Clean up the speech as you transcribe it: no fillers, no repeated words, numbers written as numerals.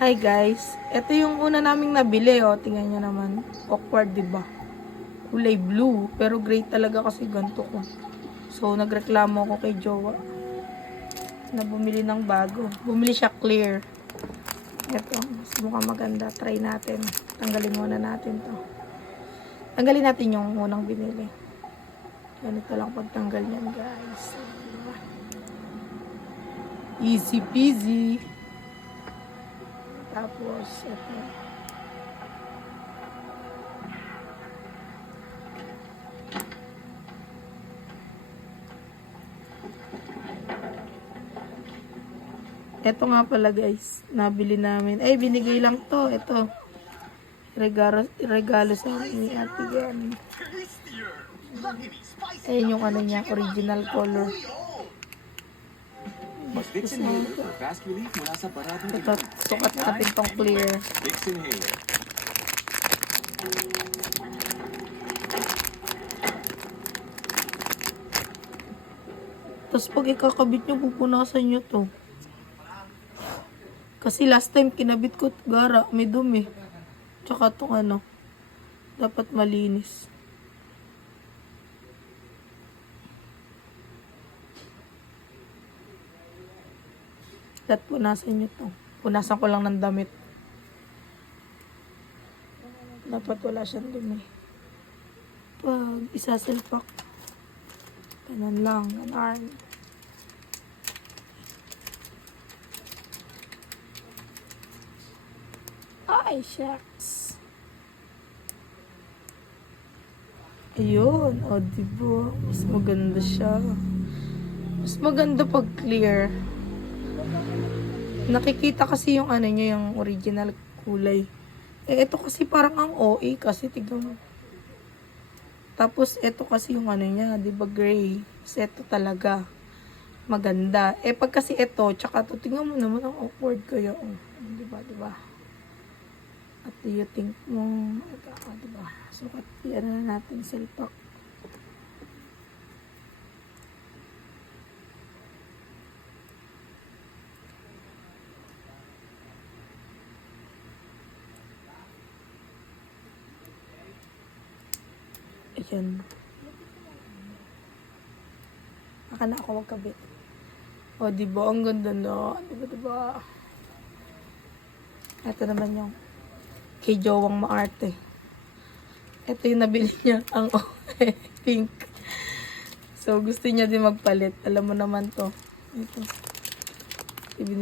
Hi guys, ito yung una naming nabili oh. Tingnan nyo naman. Awkward, diba? Kulay blue, pero gray talaga kasi ganito ko. So, nagreklamo ako kay Jowa na bumili ng bago. Bumili siya clear. Ito, mas mukhang maganda. Try natin. Tanggalin muna natin to. Tanggalin natin yung unang binili. Ganito lang pagtanggal niyan, guys. Easy peasy. Tapos, ito. Ito nga pala guys, nabili namin. Ay, binigay lang to. Ito. Regalo sa amin ni Ate Gani. Ayan yung ano niya, original color. Ito, sukat natin tong clear. Tapos pag ikakabit nyo, pupunasan nyo to. Kasi last time kinabit ko, gara, may dumi. Tsaka itong ano, dapat malinis. Dapat punasan nyo to. Punasan ko lang ng damit. Dapat wala siyang dumi. Pag isasilpak, ganun lang, ganun. Ay, shucks. Ayun. O, diba? Mas maganda siya. Mas maganda pag clear. Nakikita kasi yung ano niya, yung original kulay. Eh, ito kasi parang ang OA kasi, tignan mo. Tapos, ito kasi yung ano niya, diba, gray. Kasi ito talaga. Maganda. Eh, pag kasi ito, tsaka ito, tingnan mo naman, ang awkward kaya. Oh, diba, diba? At do you think mo, diba? So, yan na natin silpak. Ayan. Baka na ako magkabit. O, diba? Ang ganda na. Diba, diba? Ito naman yung kay Jowang Maarte. Ito yung nabili niya. Ang pink. So, gusto niya din magpalit. Alam mo naman to. Ito. Ibinili